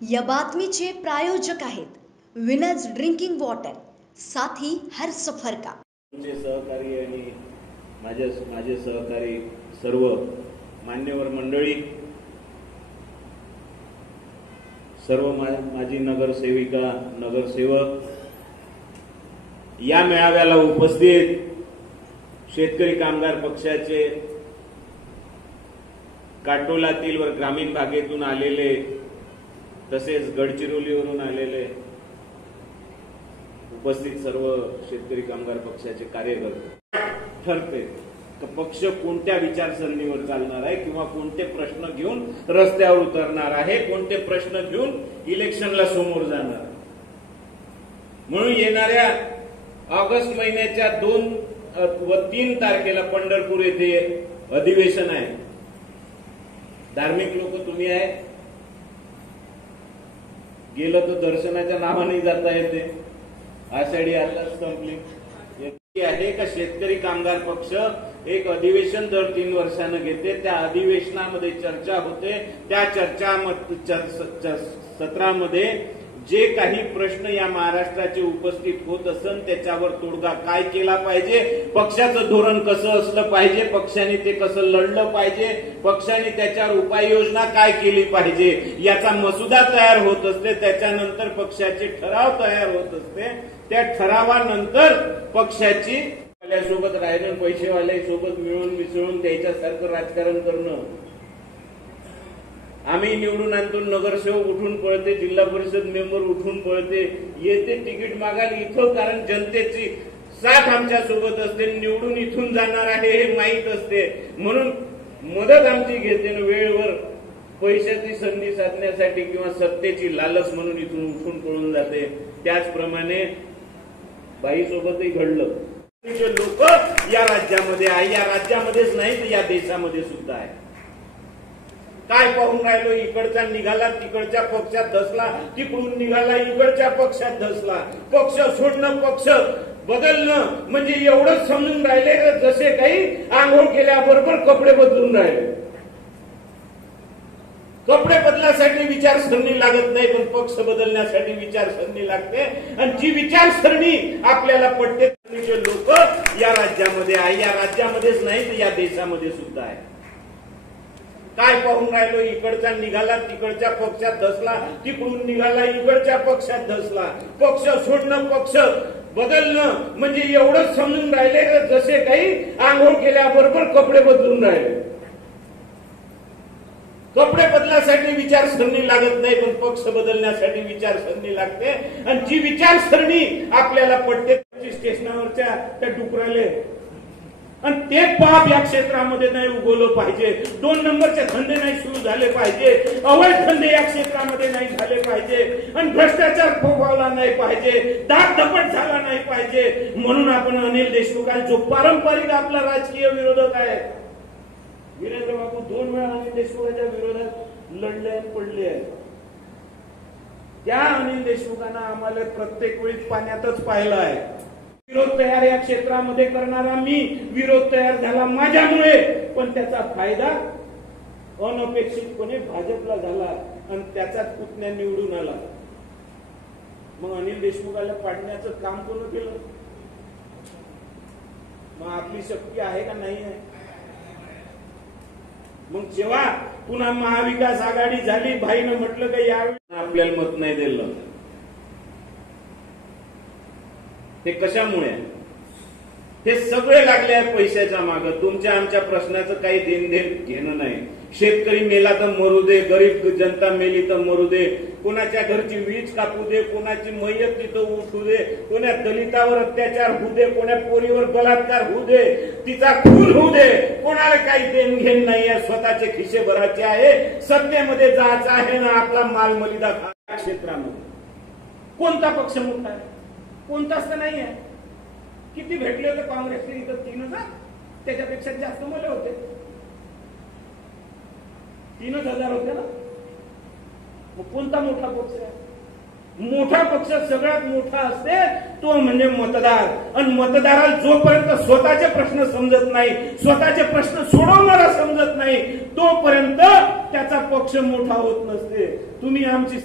या बातमीचे प्रायोजक आहेत विनर्स ड्रिंकिंग वॉटर, साथी हर सफर का। सहकारी आणि माझे सहकारी सर्व मान्यवर मंडळी, सर्व माजी नगरसेविका नगरसेवक, या मेळाव्याला उपस्थित शेतकरी कामगार पक्षाचे काटोलातील व ग्रामीण भागातून आलेले तसेच गडचिरोलीवरून आलेले उपस्थित सर्व शेतकरी कामगार पक्षाचे कार्यकर्ते, ठरते की पक्ष कोणत्या विचारसरणीवर चालणार आहे किंवा कोणते प्रश्न घेऊन रस्त्यावर उतरणार आहे, कोणते प्रश्न घेऊन इलेक्शनला समोर जाणार। म्हणून येणाऱ्या ऑगस्ट महिन्याच्या 2 व 3 तारखेला पंढरपूर येथे अधिवेशन आहे। धार्मिक लोक तुम्ही आहे, गेलं तर दर्शनाच्या नावाने जाता येते। आषाढी आत्ताच संपली आहे का शेतकरी कामगार पक्ष एक अधिवेशन दर 3 वर्षांना घेते, त्या अधिवेशनामध्ये चर्चा होते। त्या सत्रामध्ये जे काही प्रश्न या महाराष्ट्राचे उपस्थित होत असन त्याच्यावर तोडगा काय केला पाहिजे, पक्षाचं धोरण कसं असलं पाहिजे, पक्षाने ते कसं लढलं पाहिजे, पक्षाने त्याच्यावर उपाययोजना काय केली पाहिजे याचा मसुदा तयार होत असते। त्याच्यानंतर पक्षाचे ठराव तयार होत असते। त्या ठरावानंतर पक्षाची सोबत राहणं, पैसेवाल्या सोबत मिळून मिसळून त्याच्यासारखं राजकारण करणं। आम्ही निवडून आणतो, नगरसेवक उठून पळते, जिल्हा परिषद मेंबर उठून पळते, येते तिकीट मागायला इथं, कारण जनतेची साथ आमच्या सोबत असते, निवडून इथून जाणार आहे हे माहीत असते, म्हणून मदत आमची घेते। वेळेवर पैशाची संधी साधण्यासाठी किंवा सत्तेची लालच म्हणून इथून उठून पळून जाते। त्याचप्रमाणे बाईसोबतही घडलं। लोक या राज्यामध्ये आहे, या राज्यामध्येच नाही तर या देशामध्ये सुद्धा आहे। काय पाहून राहिलो, इकडचा निघाला तिकडच्या पक्षात धसला, तिकडून निघाला इकडच्या पक्षात धसला। पक्ष सोडणं, पक्ष बदलणं म्हणजे एवढंच समजून राहिले जसे काही आंघोळ केल्याबरोबर कपडे बदलून राहिले। कपडे बदलासाठी विचारसरणी लागत नाही, पण पक्ष बदलण्यासाठी विचारसरणी लागते। आणि जी विचारसरणी आपल्याला पटते लोक या राज्यामध्ये आहे, या राज्यामध्येच नाही तर या देशामध्ये सुद्धा आहे। काय पाहून राहिलो, इकडचा निघाला तिकडच्या पक्षात धसला, तिकडून निघाला इकडच्या पक्षात धसला। पक्ष सोडणं, पक्ष बदलणं म्हणजे एवढंच समजून राहिले जसे काही आंघोळ केल्याबरोबर कपडे बदलून राहिले। कपडे बदलासाठी विचारसरणी लागत नाही, पण पक्ष बदलण्यासाठी विचारसरणी लागते। आणि जी विचारसरणी आपल्याला पटते स्टेशनावरच्या त्या डुकराले आणि ते पाप या क्षेत्रामध्ये नाही उगवलं पाहिजे। 2 नंबरचे धंदे नाही सुरू झाले पाहिजे, अवैध धंदे या क्षेत्रामध्ये नाही झाले पाहिजे, आणि भ्रष्टाचार फोफावला नाही पाहिजे, दाबदपट झाला नाही पाहिजे। म्हणून आपण अनिल देशमुखांचा जो पारंपरिक आपला राजकीय विरोधक आहे, वीरेंद्र बाबू 2 वेळा अनिल देशमुखांच्या विरोधात लढले आणि पडले आहेत। त्या अनिल देशमुखांना आम्हाला प्रत्येक वेळी पाण्यातच पाहिलं आहे। विरोध तयार या क्षेत्रामध्ये करणारा मी, विरोध तयार झाला माझ्यामुळे, पण त्याचा फायदा अनपेक्षितपणे भाजपला झाला आणि त्याचाच पुतण्या निवडून आला। मग अनिल देशमुखाला पाडण्याचं काम कोण केलं? मग आपली शक्ती आहे का नाही आहे? मग जेव्हा पुन्हा महाविकास आघाडी झाली, भाईनं म्हटलं का यावेळी आपल्याला मत नाही दिलं। ते कशामुळे? हे सगळे लागले आहेत पैशाच्या मागे। तुमच्या आमच्या प्रश्नाचं काही देणघेण घेणं नाही। शेतकरी मेला तर मरू दे, गरीब जनता मेली तर मरू दे, कोणाच्या घरची वीज कापू दे, कोणाची मयत तिथं उठू दे, कोणा दलितावर अत्याचार होऊ दे, कोणा पोरीवर बलात्कार होऊ दे, तिचा खून होऊ दे, कोणाला काही देणघेण नाही आहे। स्वतःचे खिसे भरायचे आहे, सत्तेमध्ये जायचं आहे ना आपला माल मलिदा खा। क्षेत्रामध्ये कोणता पक्ष मोठा आहे? कोणताच तर नाही आहे। किती भेटले होते काँग्रेसचे? इथं 3,000, त्याच्यापेक्षा जास्त मुले होते, 3,000 होते ना। मग कोणता मोठा पक्ष आहे? मोठा पक्ष सगळ्यात मोठा असते तो म्हणजे मतदार, आणि मतदाराला जोपर्यंत स्वतःचे प्रश्न समजत नाही, स्वतःचे प्रश्न सोडवणारा समजत नाही, तोपर्यंत त्याचा पक्ष मोठा होत नसते। तुम्ही आमची